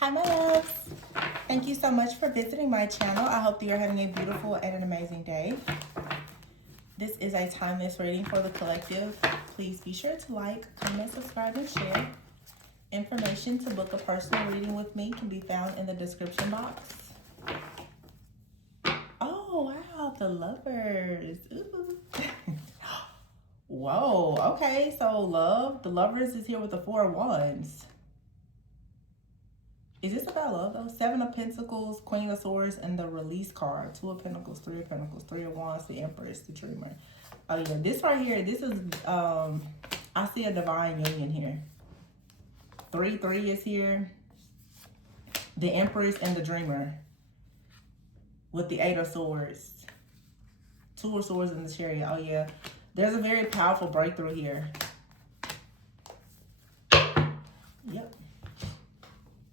Hi, my loves. Thank you so much for visiting my channel. I hope that you're having a beautiful and an amazing day. This is a timeless reading for the collective. Please be sure to like, comment, subscribe, and share. Information to book a personal reading with me can be found in the description box. Oh, wow, the lovers. Ooh. Whoa, okay, so the lovers is here with the Four of Wands. Is this about love though? Seven of Pentacles, Queen of Swords, and the Release card. Two of Pentacles, Three of Pentacles, Three of Wands, the Empress, the Dreamer. Oh yeah, this right here, this is, I see a divine union here. 3 is here. The Empress and the Dreamer. With the Eight of Swords. Two of Swords and the Chariot. Oh yeah. There's a very powerful breakthrough here. Yep.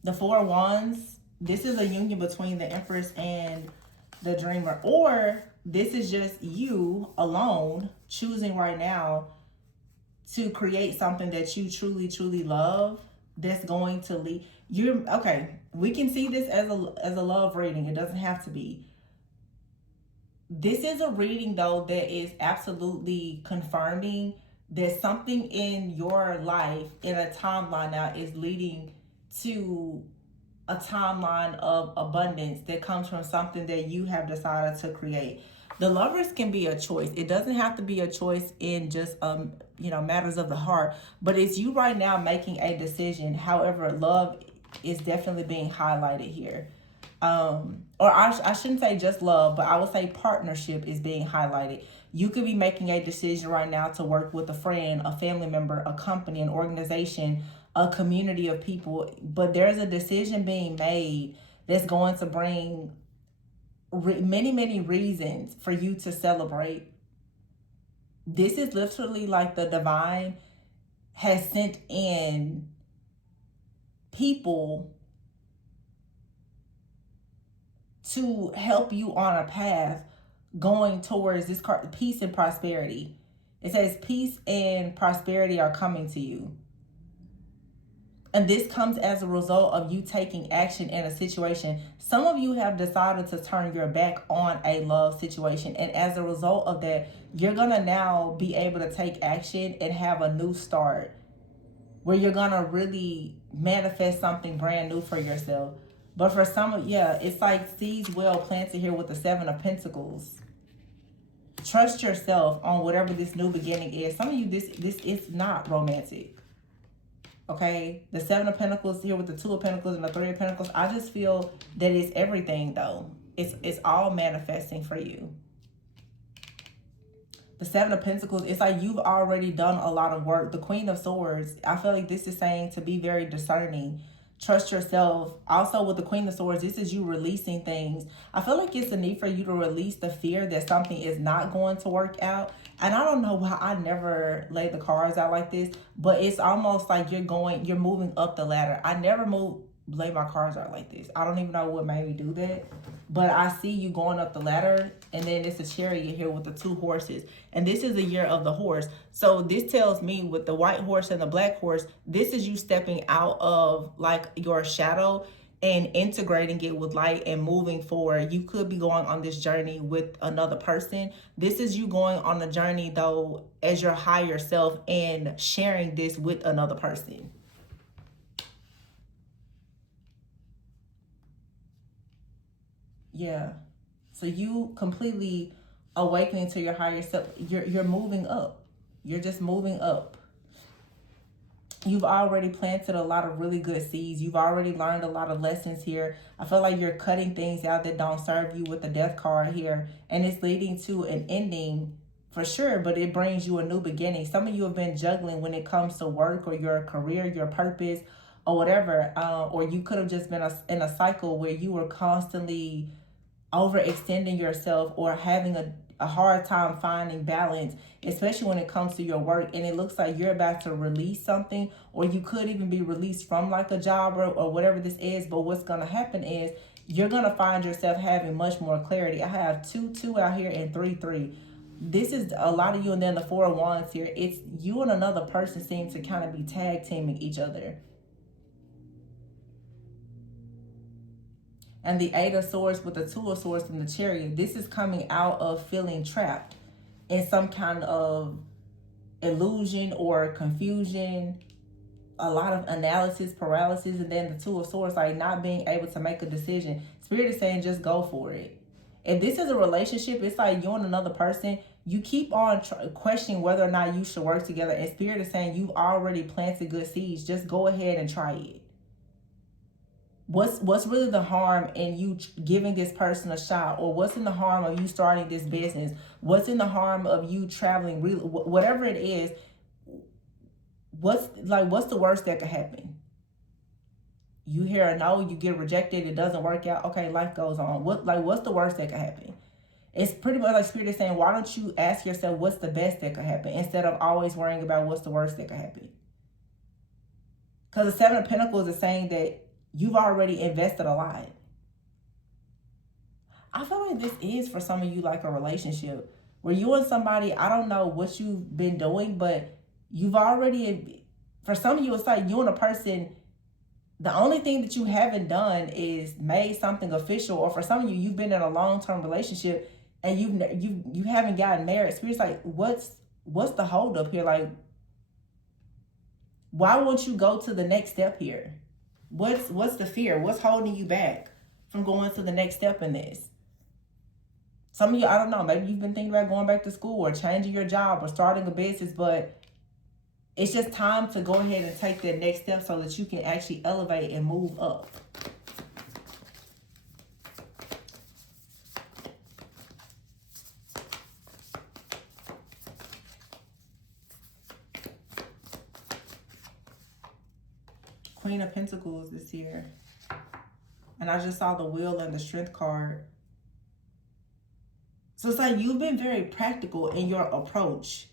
The Four of Wands, this is a union between the Empress and the Dreamer. Or this is just you alone choosing right now to create something that you truly, truly love that's going to lead. Okay, we can see this as a love reading. It doesn't have to be. This is a reading, though, that is absolutely confirming that something in your life in a timeline now is leading to a timeline of abundance that comes from something that you have decided to create. The lovers can be a choice. It doesn't have to be a choice in just matters of the heart, but it's you right now making a decision. However, love is definitely being highlighted here. Or I shouldn't say just love, but I would say partnership is being highlighted. You could be making a decision right now to work with a friend, a family member, a company, an organization, a community of people, but there's a decision being made that's going to bring many, many reasons for you to celebrate. This is literally like the divine has sent in people to help you on a path going towards this card, peace and prosperity. It says peace and prosperity are coming to you. And this comes as a result of you taking action in a situation. Some of you have decided to turn your back on a love situation. And as a result of that, you're going to now be able to take action and have a new start where you're going to really manifest something brand new for yourself. But for some of, it's like seeds well planted here with the Seven of Pentacles. Trust yourself on whatever this new beginning is. Some of you, this is not romantic. Okay, the Seven of Pentacles here with the Two of Pentacles and the Three of Pentacles. I just feel that it's everything, though. It's all manifesting for you. The Seven of Pentacles, it's like you've already done a lot of work. The Queen of Swords, I feel like this is saying to be very discerning. Trust yourself. Also with the Queen of Swords, this is you releasing things. I feel like it's a need for you to release the fear that something is not going to work out. And I don't know why I never lay the cards out like this, but it's almost like you're moving up the ladder. I never lay my cards out like this. I don't even know what made me do that. But I see you going up the ladder, and then it's a chariot here with the two horses. And this is the year of the horse. So this tells me with the white horse and the black horse, this is you stepping out of like your shadow and integrating it with light and moving forward. You could be going on this journey with another person. This is you going on the journey, though, as your higher self and sharing this with another person. Yeah. So you completely awakening to your higher self. You're moving up. You're just moving up. You've already planted a lot of really good seeds. You've already learned a lot of lessons here. I feel like you're cutting things out that don't serve you with the death card here. And it's leading to an ending for sure, but it brings you a new beginning. Some of you have been juggling when it comes to work or your career, your purpose, or whatever. Or you could have just been in a cycle where you were constantly overextending yourself or having a hard time finding balance, especially when it comes to your work. And it looks like you're about to release something, or you could even be released from like a job or whatever this is. But what's going to happen is you're going to find yourself having much more clarity. I have 2 out here and 3. This is a lot of you. And then the Four of Wands here, it's you and another person seem to kind of be tag teaming each other. And the Eight of Swords with the Two of Swords and the Chariot. This is coming out of feeling trapped in some kind of illusion or confusion, a lot of analysis paralysis, and then the Two of Swords, like not being able to make a decision. Spirit is saying just go for it. If this is a relationship, it's like you and another person, you keep on questioning whether or not you should work together, and Spirit is saying you've already planted good seeds. Just go ahead and try it. What's really the harm in you giving this person a shot? Or what's in the harm of you starting this business? What's in the harm of you traveling? Really, whatever it is, what's the worst that could happen? You hear a no, you get rejected, it doesn't work out. Okay, life goes on. What's the worst that could happen? It's pretty much like Spirit is saying, why don't you ask yourself what's the best that could happen instead of always worrying about what's the worst that could happen? Because the Seven of Pentacles is saying that you've already invested a lot. I feel like this is for some of you like a relationship where you and somebody, I don't know what you've been doing, but you've already, for some of you, it's like you and a person, the only thing that you haven't done is made something official. Or for some of you, you've been in a long-term relationship and you haven't gotten married. Spirit's like, what's the holdup here? Like, why won't you go to the next step here? What's the fear? What's holding you back from going to the next step in this? Some of you, I don't know, maybe you've been thinking about going back to school or changing your job or starting a business, but it's just time to go ahead and take that next step so that you can actually elevate and move up. Queen of Pentacles this year. And I just saw the Wheel and the Strength card. So it's like you've been very practical in your approach.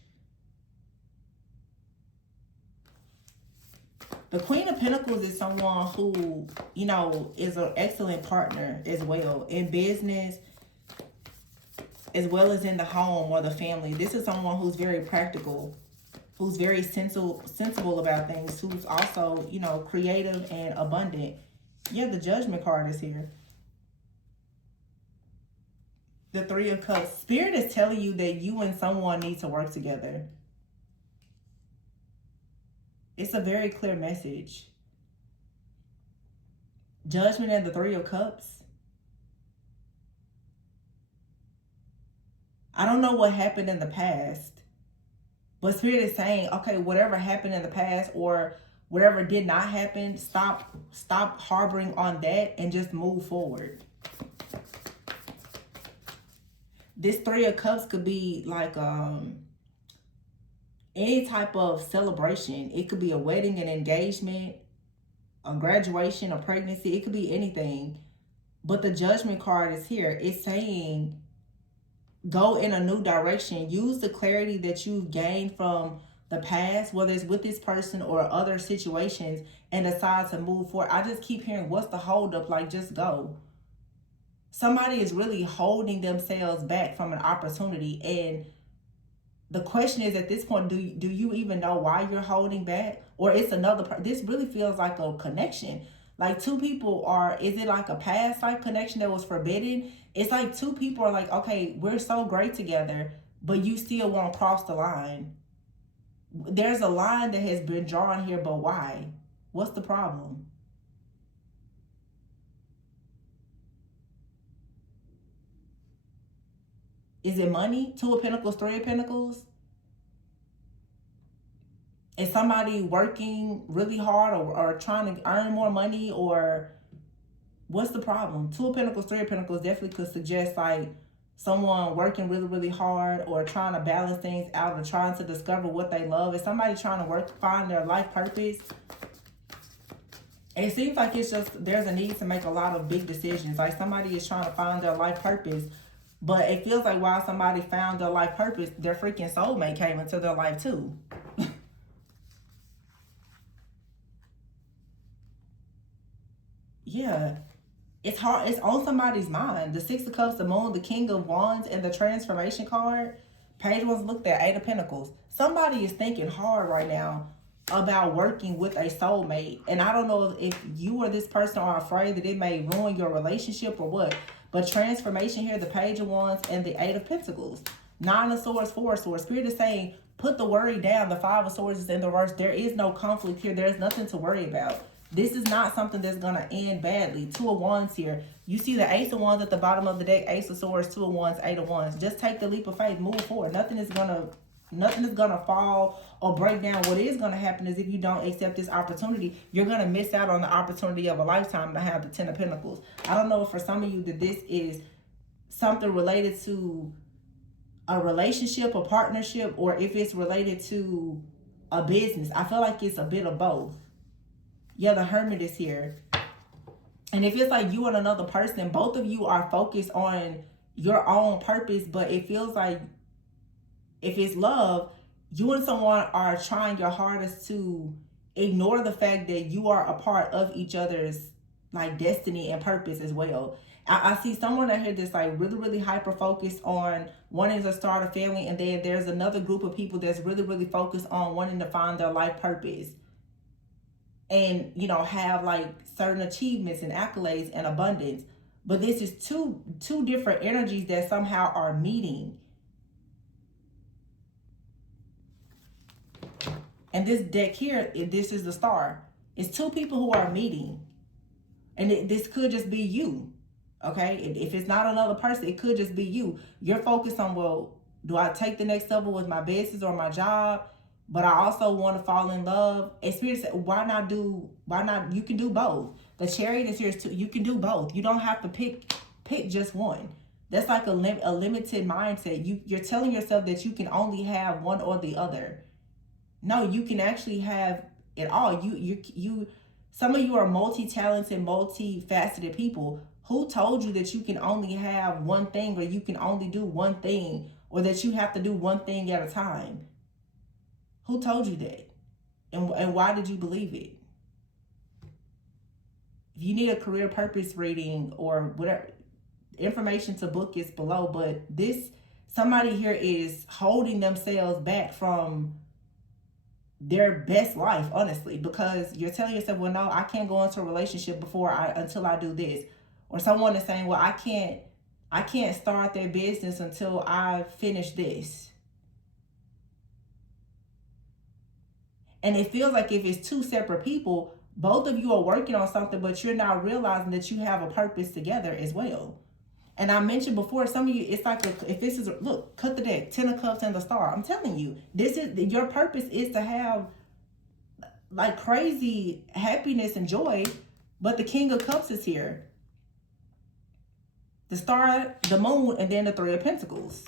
The Queen of Pentacles is someone who, you know, is an excellent partner as well in business, as well as in the home or the family. This is someone who's very practical, who's very sensible about things, who's also, you know, creative and abundant. Yeah, the Judgment card is here. The Three of Cups. Spirit is telling you that you and someone need to work together. It's a very clear message. Judgment and the Three of Cups. I don't know what happened in the past, but Spirit is saying, okay, whatever happened in the past or whatever did not happen, stop harboring on that and just move forward. This Three of Cups could be like any type of celebration. It could be a wedding, an engagement, a graduation, a pregnancy. It could be anything. But the Judgment card is here. It's saying go in a new direction. Use the clarity that you've gained from the past, whether it's with this person or other situations, and decide to move forward. I just keep hearing, what's the holdup? Like, just go. Somebody is really holding themselves back from an opportunity. And the question is, at this point, do you even know why you're holding back? Or it's another, this really feels like a connection. Like two people are, is it like a past life connection that was forbidden? It's like two people are like, okay, we're so great together, but you still won't cross the line. There's a line that has been drawn here, but why? What's the problem? Is it money? Two of Pentacles, Three of Pentacles? Is somebody working really hard or trying to earn more money, or what's the problem? Two of Pentacles, Three of Pentacles definitely could suggest like someone working really, really hard or trying to balance things out or trying to discover what they love. Is somebody trying to find their life purpose? It seems like it's just, there's a need to make a lot of big decisions. Like somebody is trying to find their life purpose, but it feels like while somebody found their life purpose, their freaking soulmate came into their life too. Yeah. It's hard. It's on somebody's mind. The Six of Cups, the Moon, the King of Wands, and the Transformation card. Page was looked at, Eight of Pentacles. Somebody is thinking hard right now about working with a soulmate. And I don't know if you or this person are afraid that it may ruin your relationship or what. But transformation here, the Page of Wands and the Eight of Pentacles. Nine of Swords, Four of Swords. Spirit is saying, put the worry down. The Five of Swords is in the reverse. There is no conflict here. There's nothing to worry about. This is not something that's going to end badly. Two of Wands here. You see the Ace of Wands at the bottom of the deck. Ace of Swords, Two of Wands, Eight of Wands. Just take the leap of faith. Move forward. Nothing is going to fall or break down. What is going to happen is if you don't accept this opportunity, you're going to miss out on the opportunity of a lifetime to have the Ten of Pentacles. I don't know if for some of you that this is something related to a relationship, a partnership, or if it's related to a business. I feel like it's a bit of both. Yeah, the Hermit is here. And if it's like you and another person, both of you are focused on your own purpose, but it feels like if it's love, you and someone are trying your hardest to ignore the fact that you are a part of each other's like destiny and purpose as well. I see someone out here that's like really, really hyper focused on wanting to start a family, and then there's another group of people that's really, really focused on wanting to find their life purpose and, you know, have like certain achievements and accolades and abundance. But this is two different energies that somehow are meeting. And this deck here, this is the Star. It's two people who are meeting. And this could just be you. Okay? If it's not another person, it could just be you. You're focused on, well, do I take the next level with my business or my job? But I also want to fall in love. And Spirit said, why not, you can do both. The Chariot is here too. You can do both. You don't have to pick just one. That's like a limited mindset. You're telling yourself that you can only have one or the other. No, you can actually have it all. You some of you are multi-talented, multi-faceted people. Who told you that you can only have one thing, or you can only do one thing, or that you have to do one thing at a time? Who told you that? And why did you believe it? If you need a career purpose reading or whatever, information to book is below. But somebody here is holding themselves back from their best life, honestly, because you're telling yourself, well, no, I can't go into a relationship until I do this. Or someone is saying, well, I can't start their business until I finish this. And it feels like if it's two separate people, both of you are working on something, but you're not realizing that you have a purpose together as well. And I mentioned before, some of you, it's like, if this is, look, cut the deck, Ten of Cups and the Star. I'm telling you, your purpose is to have like crazy happiness and joy, but the King of Cups is here. The Star, the Moon, and then the Three of Pentacles.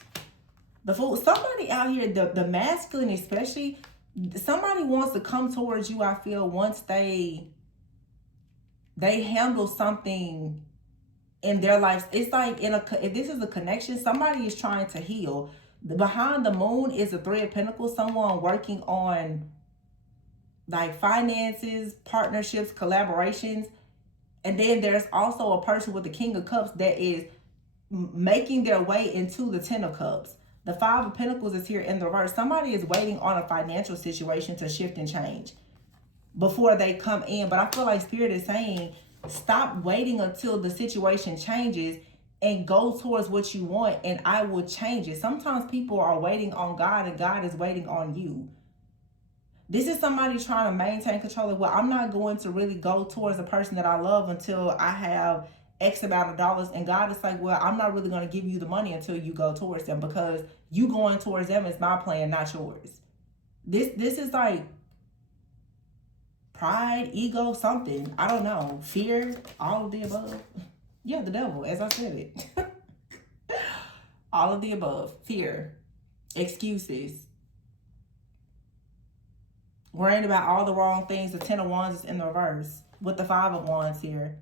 The Fool. Somebody out here, the masculine especially, somebody wants to come towards you, I feel, once they handle something in their lives. It's like if this is a connection, somebody is trying to heal. Behind the Moon is the Three of Pentacles, someone working on like finances, partnerships, collaborations. And then there's also a person with the King of Cups that is making their way into the Ten of Cups. The Five of Pentacles is here in the reverse. Somebody is waiting on a financial situation to shift and change before they come in. But I feel like Spirit is saying, stop waiting until the situation changes and go towards what you want, and I will change it. Sometimes people are waiting on God, and God is waiting on you. This is somebody trying to maintain control of, well, I'm not going to really go towards the person that I love until I have X amount of dollars. And God is like, well, I'm not really going to give you the money until you go towards them, because you going towards them is my plan, not yours. This is like pride, ego, something. I don't know. Fear, all of the above. Yeah, the devil, as I said it. All of the above. Fear, excuses, worrying about all the wrong things. The Ten of Wands is in the reverse with the Five of Wands here.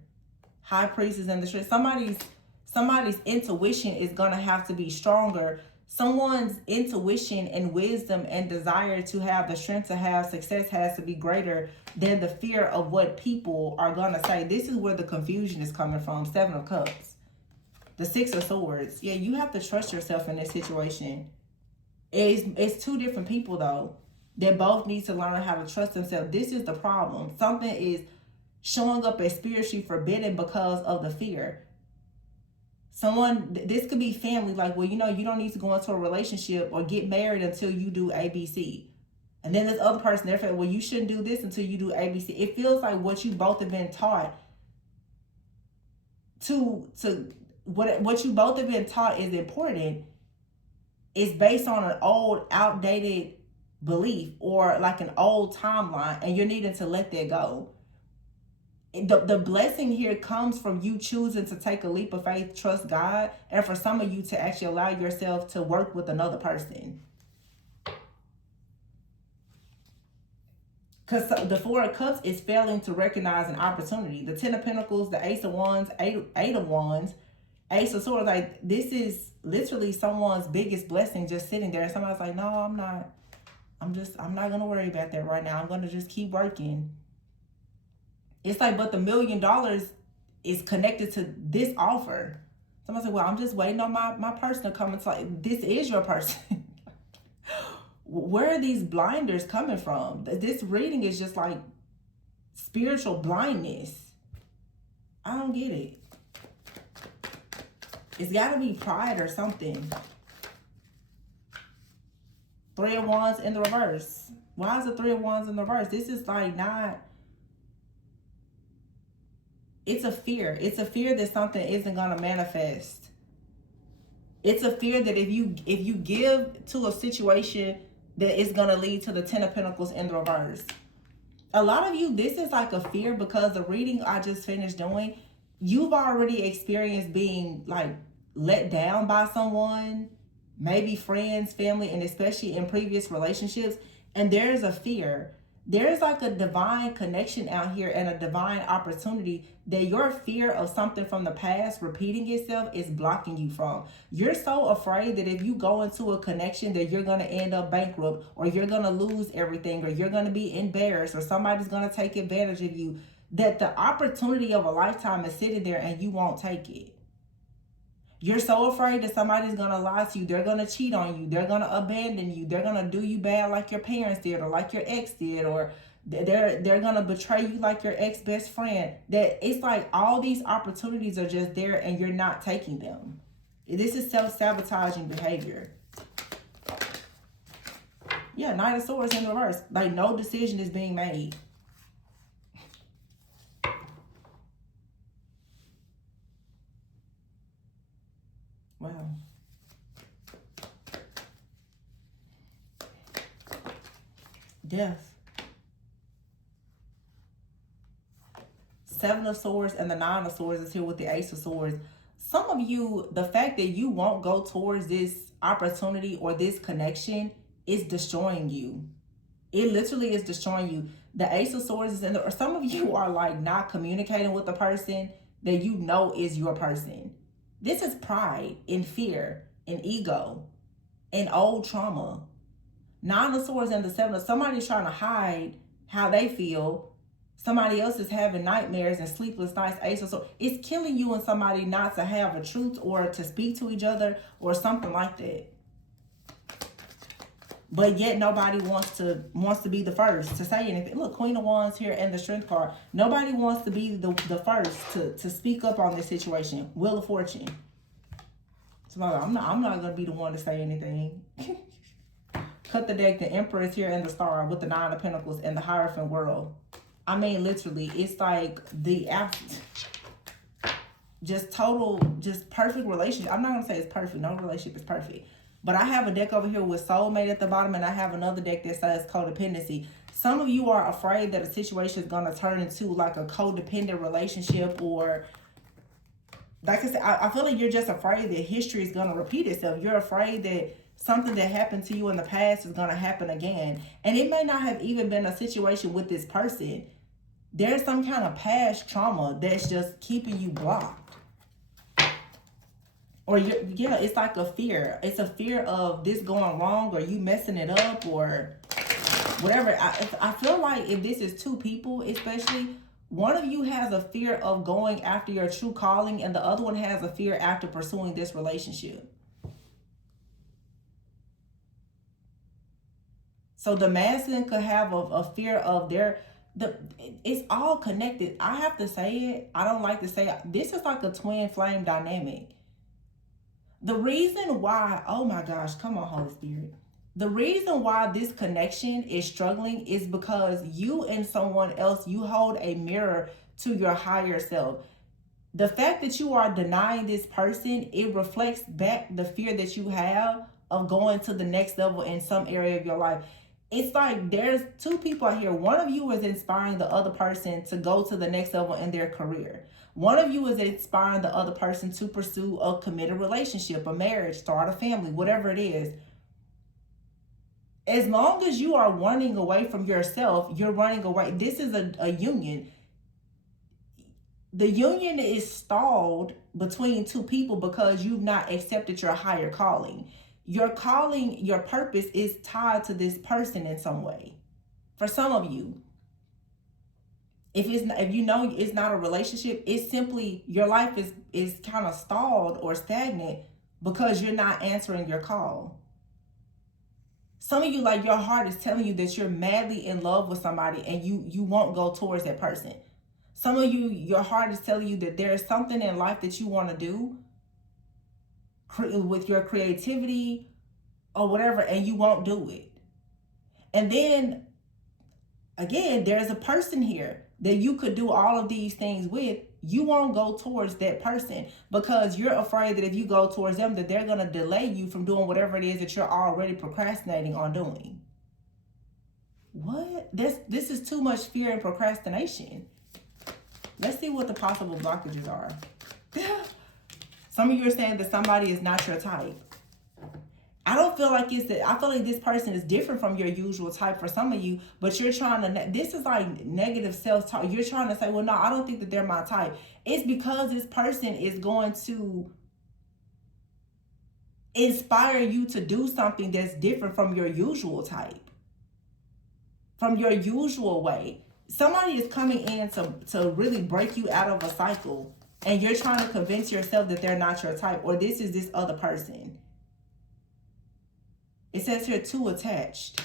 High Priest is in the street. Somebody's intuition is going to have to be stronger. Someone's intuition and wisdom and desire to have the strength to have success has to be greater than the fear of what people are going to say. This is where the confusion is coming from. Seven of Cups. The Six of Swords. Yeah, you have to trust yourself in this situation. It's two different people, though. They both need to learn how to trust themselves. This is the problem. Something is showing up as spiritually forbidden because of the fear. This could be family, like, well, you don't need to go into a relationship or get married until you do ABC. And then this other person, they're saying, well, you shouldn't do this until you do ABC. It feels like what you both have been taught what you both have been taught is important is based on an old, outdated belief or like an old timeline, and you're needing to let that go. The blessing here comes from you choosing to take a leap of faith, trust God, and for some of you to actually allow yourself to work with another person. Because the Four of Cups is failing to recognize an opportunity. The Ten of Pentacles, the Ace of Wands, Eight of Wands, Ace of Swords, like this is literally someone's biggest blessing just sitting there. And somebody's like, no, I'm not. I'm not going to worry about that right now. I'm going to just keep working. It's like, but the $1 million is connected to this offer. Somebody said, well, I'm just waiting on my person to come. It's like, this is your person. Where are these blinders coming from? This reading is just like spiritual blindness. I don't get it. It's got to be pride or something. Three of Wands in the reverse. Why is the Three of Wands in the reverse? This is like not... It's a fear. It's a fear that something isn't going to manifest. It's a fear that if you give to a situation that is going to lead to the Ten of Pentacles in the reverse. A lot of you, this is like a fear because the reading I just finished doing, you've already experienced being like let down by someone, maybe friends, family, and especially in previous relationships. And there's a fear. There's like a divine connection out here and a divine opportunity that your fear of something from the past repeating itself is blocking you from. You're so afraid that if you go into a connection that you're going to end up bankrupt or you're going to lose everything or you're going to be embarrassed or somebody's going to take advantage of you, that the opportunity of a lifetime is sitting there and you won't take it. You're so afraid that somebody's going to lie to you. They're going to cheat on you. They're going to abandon you. They're going to do you bad like your parents did or like your ex did, or they're going to betray you like your ex-best friend. That it's like all these opportunities are just there and you're not taking them. This is self-sabotaging behavior. Yeah, Knight of Swords in reverse. Like no decision is being made. Wow. Death. Seven of Swords and the Nine of Swords is here with the Ace of Swords. Some of you, the fact that you won't go towards this opportunity or this connection is destroying you. It literally is destroying you. The Ace of Swords is in there. Or some of you are like not communicating with the person that you know is your person. This is pride and fear and ego and old trauma. Nine of Swords and the Seven of... Somebody's trying to hide how they feel. Somebody else is having nightmares and sleepless nights. Ace of Swords. It's killing you and somebody not to have a truth or to speak to each other or something like that. But yet nobody wants to be the first to say anything. Look, Queen of Wands here and the Strength card. Nobody wants to be the first to speak up on this situation. Wheel of Fortune. So I'm not going to be the one to say anything. Cut the deck. The Empress here and the Star with the Nine of Pentacles and the Hierophant World. I mean, literally, it's like the just total, just perfect relationship. I'm not going to say it's perfect. No relationship is perfect. But I have a deck over here with soulmate at the bottom, and I have another deck that says codependency. Some of you are afraid that a situation is going to turn into like a codependent relationship, or like I said, I feel like you're just afraid that history is going to repeat itself. You're afraid that something that happened to you in the past is going to happen again. And it may not have even been a situation with this person. There's some kind of past trauma that's just keeping you blocked. Or yeah, it's like a fear. It's a fear of this going wrong or you messing it up or whatever. I feel like if this is two people, especially, one of you has a fear of going after your true calling and the other one has a fear after pursuing this relationship. So the masculine could have a fear of it's all connected. I have to say it. I don't like to say it. This is like a twin flame dynamic. The reason why, oh my gosh, come on, Holy Spirit. The reason why this connection is struggling is because you and someone else, you hold a mirror to your higher self. The fact that you are denying this person, it reflects back the fear that you have of going to the next level in some area of your life. It's like there's two people out here. One of you is inspiring the other person to go to the next level in their career. One of you is inspiring the other person to pursue a committed relationship, a marriage, start a family, whatever it is. As long as you are running away from yourself, you're running away. This is a union. The union is stalled between two people because you've not accepted your higher calling. Your calling, your purpose is tied to this person in some way. For some of you, if you know it's not a relationship, it's simply your life is kind of stalled or stagnant because you're not answering your call. Some of you, like, your heart is telling you that you're madly in love with somebody and you won't go towards that person. Some of you, your heart is telling you that there's something in life that you want to do with your creativity or whatever, and you won't do it. And then, again, there's a person here that you could do all of these things with. You won't go towards that person because you're afraid that if you go towards them, that they're going to delay you from doing whatever it is that you're already procrastinating on doing. What? This is too much fear and procrastination. Let's see what the possible blockages are. Some of you are saying that somebody is not your type. I don't feel like I feel like this person is different from your usual type for some of you, but you're trying to, this is like negative self-talk. You're trying to say, well, no, I don't think that they're my type. It's because this person is going to inspire you to do something that's different from your usual type, from your usual way. Somebody is coming in to really break you out of a cycle, and you're trying to convince yourself that they're not your type, or this is this other person. It says here, too attached.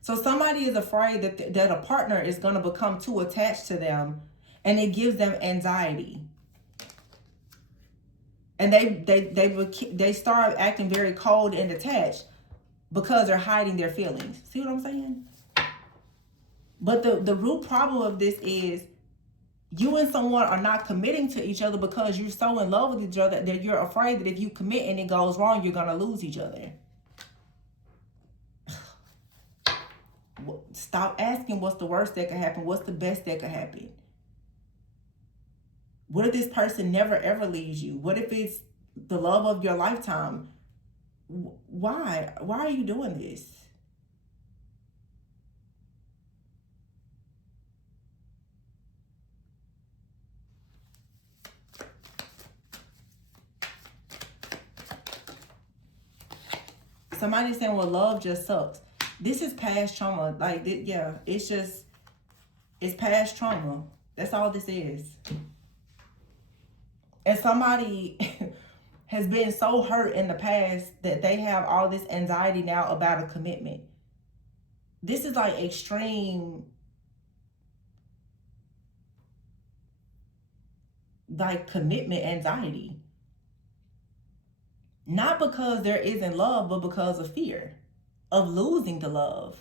So somebody is afraid that a partner is going to become too attached to them, and it gives them anxiety. And they start acting very cold and detached because they're hiding their feelings. See what I'm saying? But the root problem of this is you and someone are not committing to each other because you're so in love with each other that you're afraid that if you commit and it goes wrong, you're going to lose each other. Stop asking what's the worst that could happen. What's the best that could happen? What if this person never ever leaves you? What if it's the love of your lifetime? Why are you doing this? Somebody's saying, well, love just sucks. This is past trauma. Like, yeah, it's past trauma. That's all this is. And somebody has been so hurt in the past that they have all this anxiety now about a commitment. This is like extreme, like, commitment anxiety. Not because there isn't love, but because of fear of losing the love.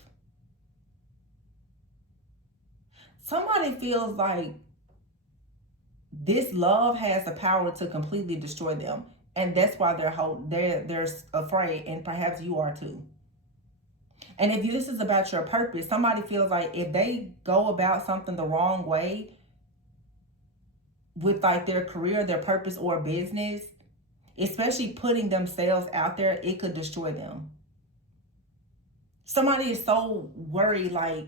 Somebody feels like this love has the power to completely destroy them, and that's why they're afraid, and perhaps you are too. And if this is about your purpose, somebody feels like if they go about something the wrong way with, like, their career, their purpose, or business, especially putting themselves out there, it could destroy them. Somebody is so worried, like,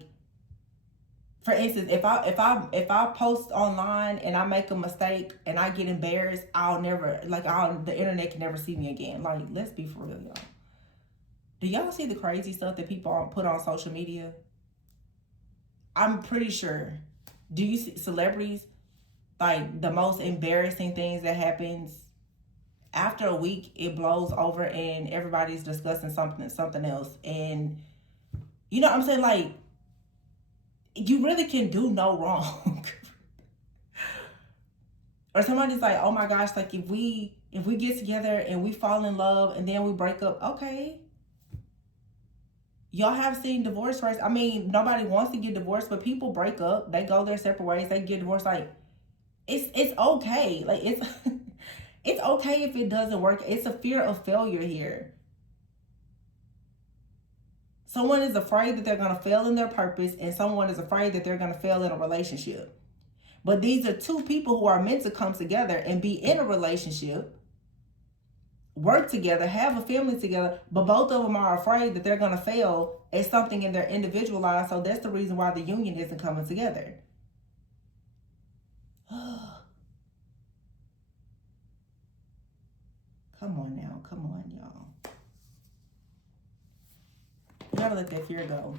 for instance, if I post online and I make a mistake and I get embarrassed, the internet can never see me again. Like, let's be for real, y'all. Do y'all see the crazy stuff that people put on social media? I'm pretty sure. Do you see celebrities, like, the most embarrassing things that happens after a week, it blows over and everybody's discussing something else. And you know what I'm saying? Like, you really can do no wrong. Or somebody's like, oh my gosh, like if we get together and we fall in love and then we break up, okay. Y'all have seen divorce rates. I mean, nobody wants to get divorced, but people break up. They go their separate ways. They get divorced. Like, it's okay. Like, it's it's okay if it doesn't work. It's a fear of failure here. Someone is afraid that they're going to fail in their purpose, and someone is afraid that they're going to fail in a relationship. But these are two people who are meant to come together and be in a relationship, work together, have a family together, but both of them are afraid that they're going to fail at something in their individual lives. So that's the reason why the union isn't coming together. Come on now. Come on, y'all. You gotta let that fear go.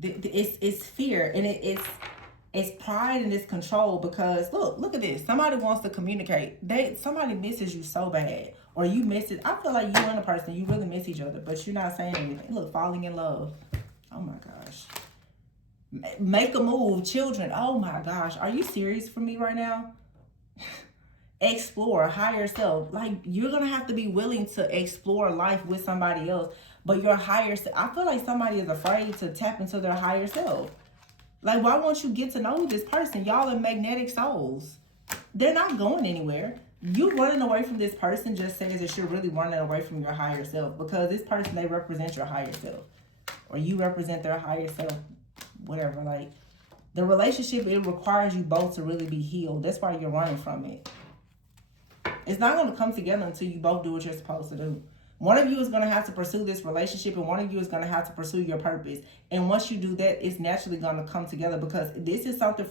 It's fear, and it's pride and it's control, because look at this. Somebody wants to communicate. Somebody misses you so bad, or you miss it. I feel like you and a person, you really miss each other, but you're not saying anything. Look, falling in love. Oh my gosh. Make a move, children. Oh my gosh, are you serious for me right now? Explore, higher self. Like, you're gonna have to be willing to explore life with somebody else, but your higher self. I feel like somebody is afraid to tap into their higher self. Like, why won't you get to know this person? Y'all are magnetic souls. They're not going anywhere. You running away from this person just says that you're really running away from your higher self, because this person, they represent your higher self, or you represent their higher self. Whatever. Like, the relationship, it requires you both to really be healed. That's why you're running from it. It's not going to come together until you both do what you're supposed to do. One of you is going to have to pursue this relationship, and one of you is going to have to pursue your purpose. And once you do that, it's naturally going to come together, because this is something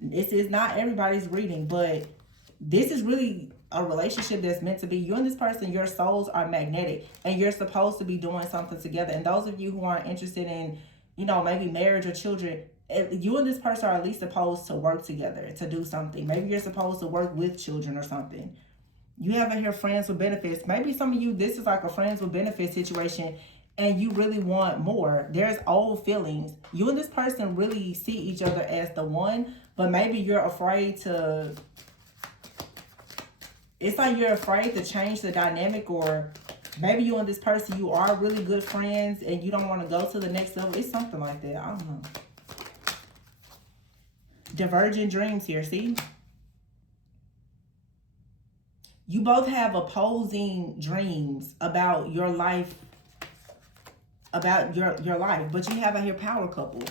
this is not everybody's reading, but this is really a relationship that's meant to be. You and this person, your souls are magnetic, and you're supposed to be doing something together. And those of you who aren't interested in, maybe marriage or children, you and this person are at least supposed to work together to do something. Maybe you're supposed to work with children or something. You have in here friends with benefits. Maybe some of you, this is like a friends with benefits situation, and you really want more. There's old feelings. You and this person really see each other as the one, but maybe you're afraid to, it's like you're afraid to change the dynamic, or maybe you and this person, you are really good friends and you don't want to go to the next level. It's something like that. I don't know. Divergent dreams here, see? You both have opposing dreams about your life, but you have out here power couple.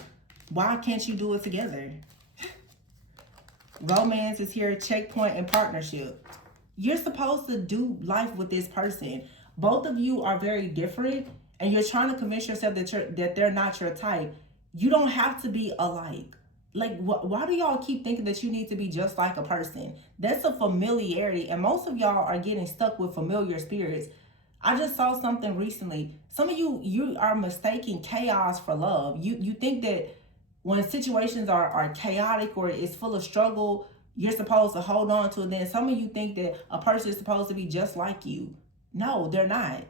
Why can't you do it together? Romance is here, checkpoint and partnership. You're supposed to do life with this person. Both of you are very different, and you're trying to convince yourself that they're not your type. You don't have to be alike. Like, why do y'all keep thinking that you need to be just like a person? That's a familiarity, and most of y'all are getting stuck with familiar spirits. I just saw something recently. Some of you are mistaking chaos for love. You think that when situations are chaotic or it's full of struggle, you're supposed to hold on to it. Then some of you think that a person is supposed to be just like you. No, they're not.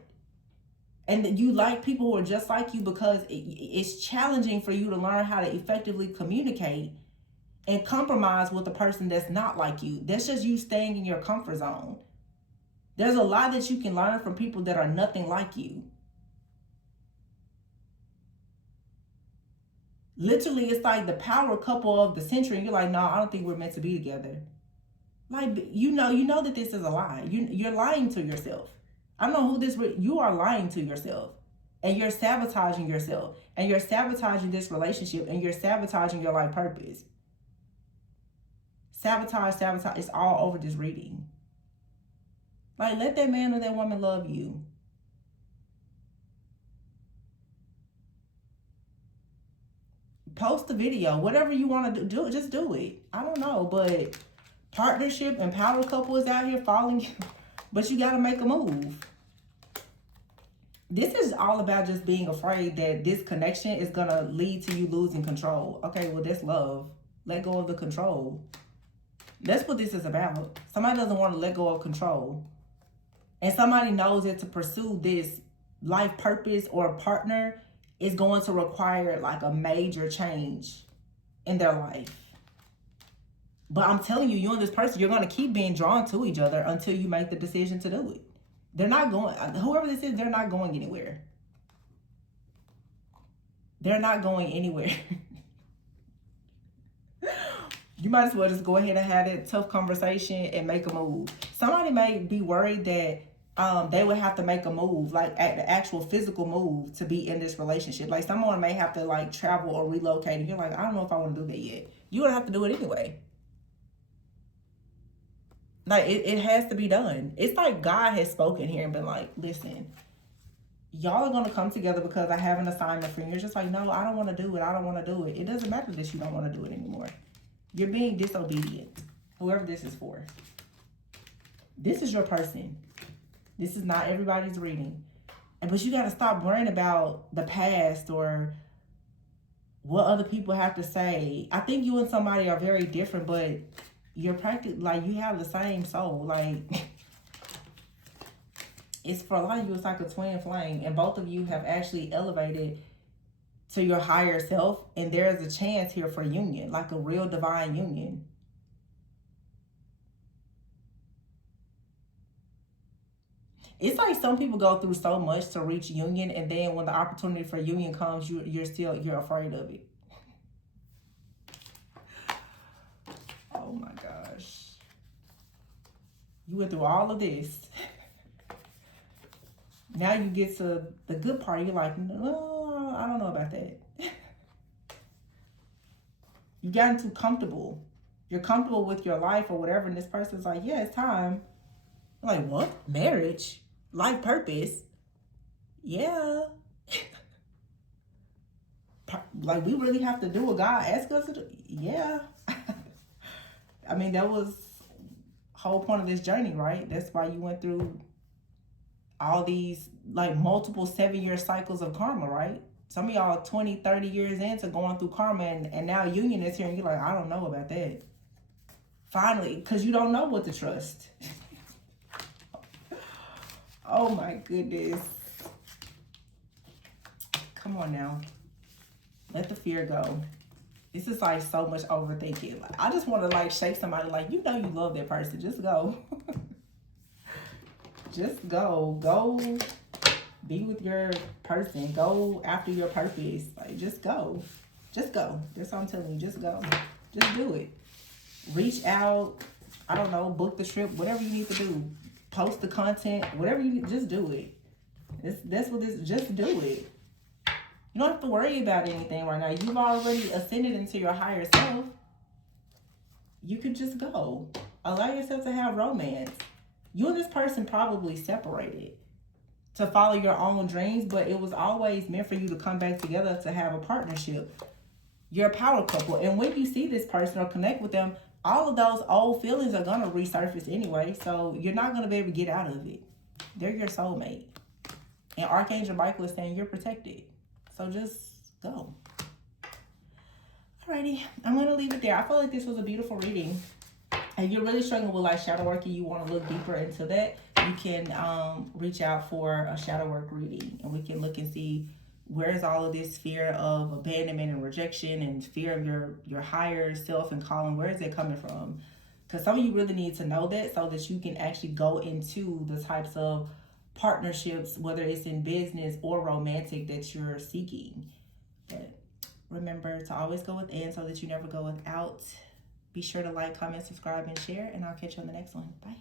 And you like people who are just like you because it's challenging for you to learn how to effectively communicate and compromise with a person that's not like you. That's just you staying in your comfort zone. There's a lot that you can learn from people that are nothing like you. Literally, it's like the power couple of the century, and you're like, no, I don't think we're meant to be together. Like, you know that this is a lie. You're lying to yourself. I don't know who this, you are lying to yourself, and you're sabotaging yourself, and you're sabotaging this relationship, and you're sabotaging your life purpose. Sabotage, it's all over this reading. Like, let that man or that woman love you. Post the video, whatever you want to do, just do it. I don't know, but partnership and power couple is out here falling. But you got to make a move. This is all about just being afraid that this connection is going to lead to you losing control. Okay, well, that's love. Let go of the control. That's what this is about. Somebody doesn't want to let go of control. And somebody knows that to pursue this life purpose or partner is going to require like a major change in their life. But I'm telling you, you and this person, you're going to keep being drawn to each other until you make the decision to do it. They're not going, whoever this is, they're not going anywhere. They're not going anywhere. You might as well just go ahead and have that tough conversation and make a move. Somebody may be worried that they would have to make a move, like the actual physical move to be in this relationship. Like someone may have to like travel or relocate, and you're like, I don't know if I want to do that yet. You're gonna have to do it anyway. Like it has to be done. It's like God has spoken here and been like, listen, y'all are gonna come together because I have an assignment for you. You're just like, no, I don't want to do it. I don't want to do it. It doesn't matter that you don't want to do it anymore. You're being disobedient. Whoever this is for. This is your person. This is not everybody's reading. But you got to stop worrying about the past or what other people have to say. I think you and somebody are very different, but you're practically, like, you have the same soul. Like, it's for a lot of you, it's like a twin flame. And both of you have actually elevated to your higher self. And there's a chance here for union, like a real divine union. It's like some people go through so much to reach union, and then when the opportunity for union comes, you're afraid of it. Oh my gosh. You went through all of this. Now you get to the good part, you're like, no, I don't know about that. You've gotten too comfortable. You're comfortable with your life or whatever, and this person's like, yeah, it's time. I'm like, what? Marriage? Life purpose? Yeah. Like, we really have to do what God asked us to do? Yeah. I mean, that was the whole point of this journey, right? That's why you went through all these, like, multiple 7-year cycles of karma, right? Some of y'all 20, 30 years into going through karma, and now union is here, and you're like, I don't know about that. Finally, because you don't know what to trust. Oh my goodness. Come on now. Let the fear go. This is like so much overthinking. Like, I just want to like shake somebody like, you know you love that person. Just go. Just go. Go be with your person. Go after your purpose. Like, just go. Just go. That's what I'm telling you. Just go. Just do it. Reach out. I don't know. Book the trip. Whatever you need to do. Post the content. Whatever you need. Just do it. That's what this. Just do it. You don't have to worry about anything right now. You've already ascended into your higher self. You could just go. Allow yourself to have romance. You and this person probably separated to follow your own dreams, but it was always meant for you to come back together to have a partnership. You're a power couple. And when you see this person or connect with them, all of those old feelings are going to resurface anyway. So you're not going to be able to get out of it. They're your soulmate. And Archangel Michael is saying you're protected. So just go. Alrighty, I'm going to leave it there. I feel like this was a beautiful reading. If you're really struggling with like shadow work and you want to look deeper into that, you can reach out for a shadow work reading. And we can look and see where's all of this fear of abandonment and rejection and fear of your higher self and calling. Where is it coming from? Because some of you really need to know that so that you can actually go into the types of partnerships, whether it's in business or romantic, that you're seeking. But remember to always go within so that you never go without. Be sure to like, comment, subscribe, and share, and I'll catch you on the next one. Bye.